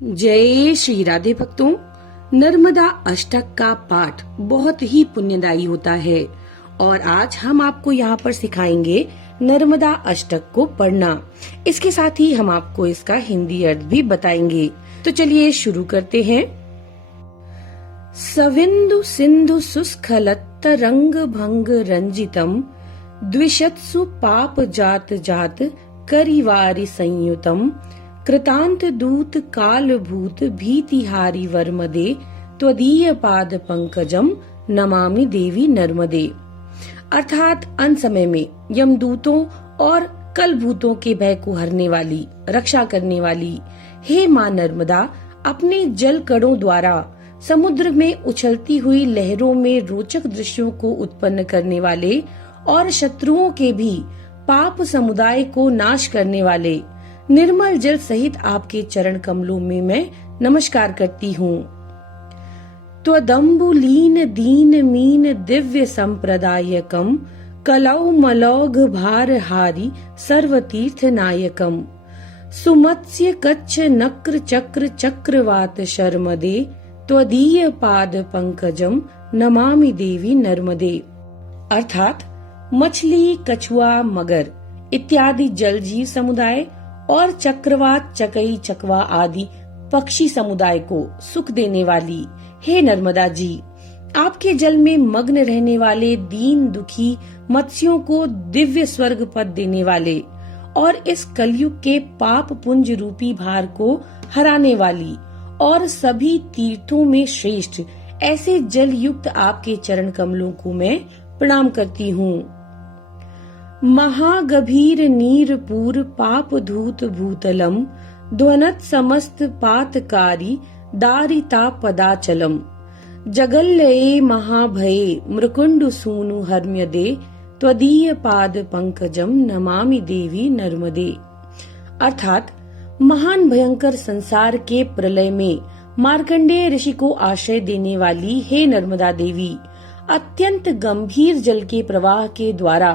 जय श्री राधे भक्तों। नर्मदा अष्टक का पाठ बहुत ही पुण्यदायी होता है और आज हम आपको यहाँ पर सिखाएंगे नर्मदा अष्टक को पढ़ना। इसके साथ ही हम आपको इसका हिंदी अर्थ भी बताएंगे। तो चलिए शुरू करते हैं। सविंदु सिंधु सुस्खलत तरंग भंग रंजितम द्विशत्सु पाप जात जात करिवारि संयुतम कृतांत दूत काल भूत भीतिहारी वर्मदे त्वदीय पाद पंकजम नमामि देवी नर्मदे। अर्थात अंत समय में यमदूतों और कल भूतों के भय को हरने वाली, रक्षा करने वाली हे मां नर्मदा, अपने जल कणों द्वारा समुद्र में उछलती हुई लहरों में रोचक दृश्यों को उत्पन्न करने वाले और शत्रुओं के भी पाप समुदाय को नाश करने वाले निर्मल जल सहित आपके चरण कमलों में मैं नमस्कार करती हूँ। त्वदम्बुलीन दीन मीन दिव्य संप्रदायकम कलौ मलौघ भार हारी सर्वतीर्थ नायकम सुमत्स्य कच्छ नक्र चक्र चक्रवात शर्मदे त्वदीय पाद पंकजम नमामि देवी नर्मदे। अर्थात मछली, कछुआ, मगर इत्यादि जल जीव समुदाय और चक्रवात, चकई, चकवा आदि पक्षी समुदाय को सुख देने वाली हे नर्मदा जी, आपके जल में मग्न रहने वाले दीन दुखी मत्स्यों को दिव्य स्वर्ग पद देने वाले और इस कलयुग के पाप पुंज रूपी भार को हराने वाली और सभी तीर्थों में श्रेष्ठ ऐसे जल युक्त आपके चरण कमलों को मैं प्रणाम करती हूँ। महागभीर नीरपूर पाप धूत भूतलम ध्वनत समस्त पातकारी दारिता पदाचलम जगल्लये महाभये मृकुंड सूनु हर्म्यदे त्वदीय पाद पंकजम नमामि देवी नर्मदे। अर्थात महान भयंकर संसार के प्रलय में मार्कंडेय ऋषि को आश्रय देने वाली हे नर्मदा देवी, अत्यंत गंभीर जल के प्रवाह के द्वारा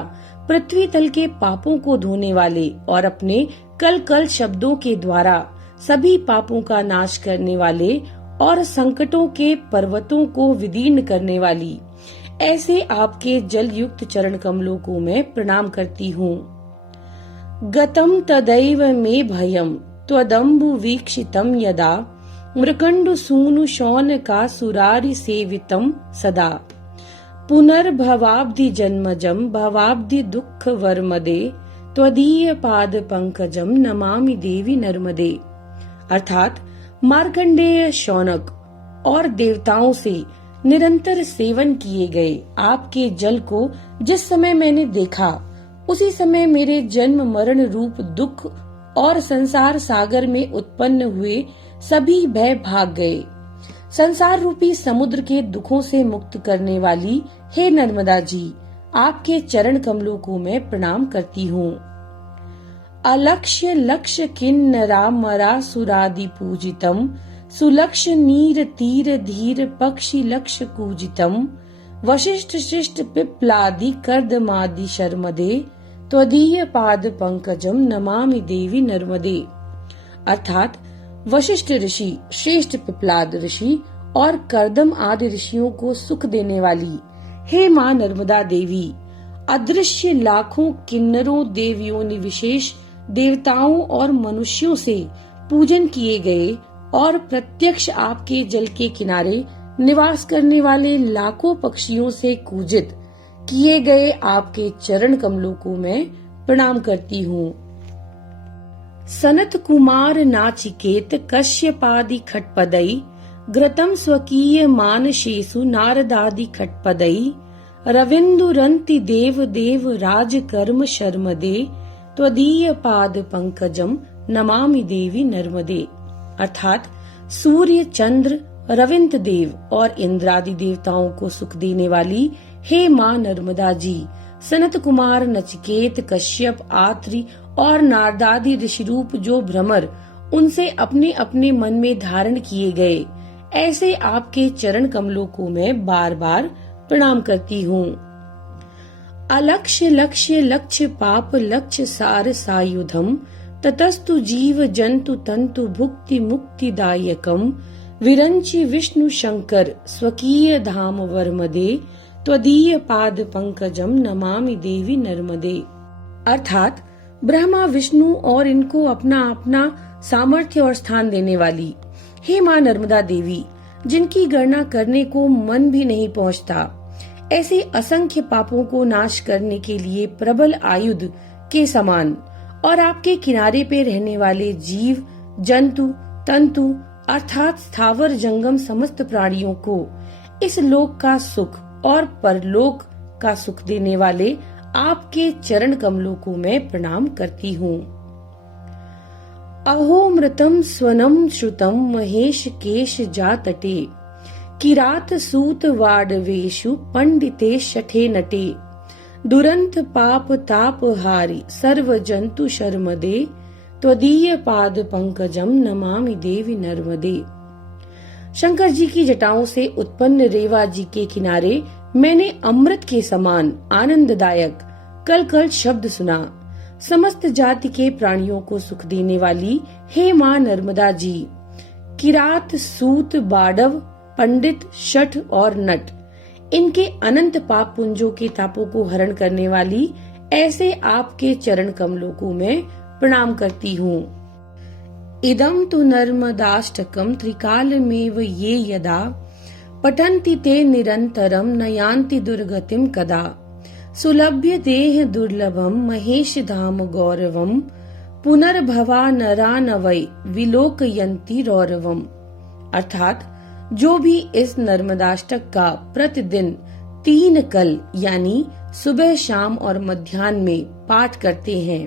पृथ्वी तल के पापों को धोने वाले और अपने कल कल शब्दों के द्वारा सभी पापों का नाश करने वाले और संकटों के पर्वतों को विदीर्ण करने वाली ऐसे आपके जल युक्त चरण कमलों को मैं प्रणाम करती हूँ। गतम तदैव मे भयम त्वदम्बु वीक्षितम यदा मृकंडु सूनु शौनका सुरारि सेवितम सदा पुनर्भवाब्धि जन्मजम भवाब्धि दुख वर्मदे त्वदीय पाद पंकजम नमामि देवी नर्मदे। अर्थात मार्कंडेय, शौनक और देवताओं से निरंतर सेवन किए गए आपके जल को जिस समय मैंने देखा, उसी समय मेरे जन्म मरण रूप दुख और संसार सागर में उत्पन्न हुए सभी भय भाग गए। संसार रूपी समुद्र के दुखों से मुक्त करने वाली हे नर्मदा जी, आपके चरण कमलों को मैं प्रणाम करती हूँ। अलक्ष्य लक्ष्य किन्नरा मरा सुरादि पूजितम सुलक्ष्य नीर तीर धीर पक्षी लक्ष्य कूजितम वशिष्ठ शिष्ट पिप्लादि कर्दमादि शर्मदे त्वदीय पाद पंकजम नमामि देवी नर्मदे। अर्थात वशिष्ठ ऋषि, श्रेष्ठ पिप्लाद ऋषि और कर्दम आदि ऋषियों को सुख देने वाली हे मां नर्मदा देवी, अदृश्य लाखों किन्नरों, देवियों ने विशेष देवताओं और मनुष्यों से पूजन किए गए और प्रत्यक्ष आपके जल के किनारे निवास करने वाले लाखों पक्षियों से पूजित किए गए आपके चरण कमलों को मैं प्रणाम करती हूँ। सनत कुमार नाचिकेत कश्यपादि खटपदई घृतम स्वकीय मानशेषु नारदादि खटपदई रविन्दुरन्ति देव देव राज कर्म शर्मदे त्वदीय पाद पंकजम नमामि देवी नर्मदे। अर्थात सूर्य, चंद्र, रविंद्र देव और इंद्रादि देवताओं को सुख देने वाली हे मां नर्मदा जी, सनत कुमार, नचिकेत, कश्यप, आत्रि और नारदादि ऋषि रूप जो भ्रमर उनसे अपने अपने मन में धारण किए गए ऐसे आपके चरण कमलों को मैं बार बार प्रणाम करती हूँ। अलक्ष्य लक्ष्य लक्ष्य पाप लक्ष्य सार सायुधम ततस्तु जीव जंतु तंतु भुक्ति मुक्तिदायकम विरंचि विष्णु शंकर स्वकीय धाम वर्मदे त्वदीय पाद पंकजम नमामि देवी नर्मदे। अर्थात ब्रह्मा विष्णु और इनको अपना अपना सामर्थ्य और स्थान देने वाली हे माँ नर्मदा देवी, जिनकी गणना करने को मन भी नहीं पहुँचता, ऐसे असंख्य पापों को नाश करने के लिए प्रबल आयुध के समान और आपके किनारे पे रहने वाले जीव जंतु तंतु अर्थात स्थावर जंगम समस्त प्राणियों को इस लोक का सुख और परलोक का सुख देने वाले आपके चरण कमलों को मैं प्रणाम करती हूँ। अहो मृतम स्वनम श्रुतम महेश केश जातटे किरात सूत वाडवेशु पंडिते शठे नटे दुरंत पाप ताप हारी सर्व जंतु शर्मदे त्वदीय पाद पंकजम नमामि देवी नर्मदे। शंकर जी की जटाओं से उत्पन्न रेवा जी के किनारे मैंने अमृत के समान आनंददायक कल कल शब्द सुना। समस्त जाति के प्राणियों को सुख देने वाली हे माँ नर्मदा जी, किरात सूत बाडव पंडित शठ और नट, इनके अनंत पाप पुंजों के तापों को हरण करने वाली ऐसे आपके चरण कमलों को मैं प्रणाम करती हूँ। इदम तु नर्मदाष्टकम त्रिकालमेव ये यदा पठन्ति ते निरंतरम न यान्ति दुर्गतिम कदा सुलभ्य देह दुर्लभम महेश धाम गौरवम पुनर्भवा नरा न वै विलोकयन्ति रौरवम। अर्थात जो भी इस नर्मदाष्टक का प्रतिदिन 3 कल यानी सुबह शाम और मध्याह्न में पाठ करते हैं,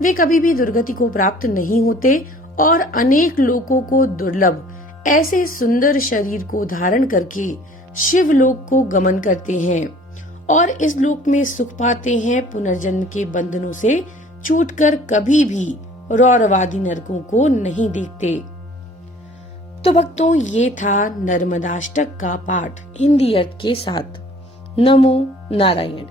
वे कभी भी दुर्गति को प्राप्त नहीं होते और अनेक लोकों को दुर्लभ ऐसे सुंदर शरीर को धारण करके शिवलोक को गमन करते हैं और इस लोक में सुख पाते हैं, पुनर्जन्म के बंधनों से छूटकर कभी भी रौरवादी नरकों को नहीं देखते। तो भक्तों, ये था नर्मदाष्टक का पाठ हिंदी अर्थ के साथ। नमो नारायण।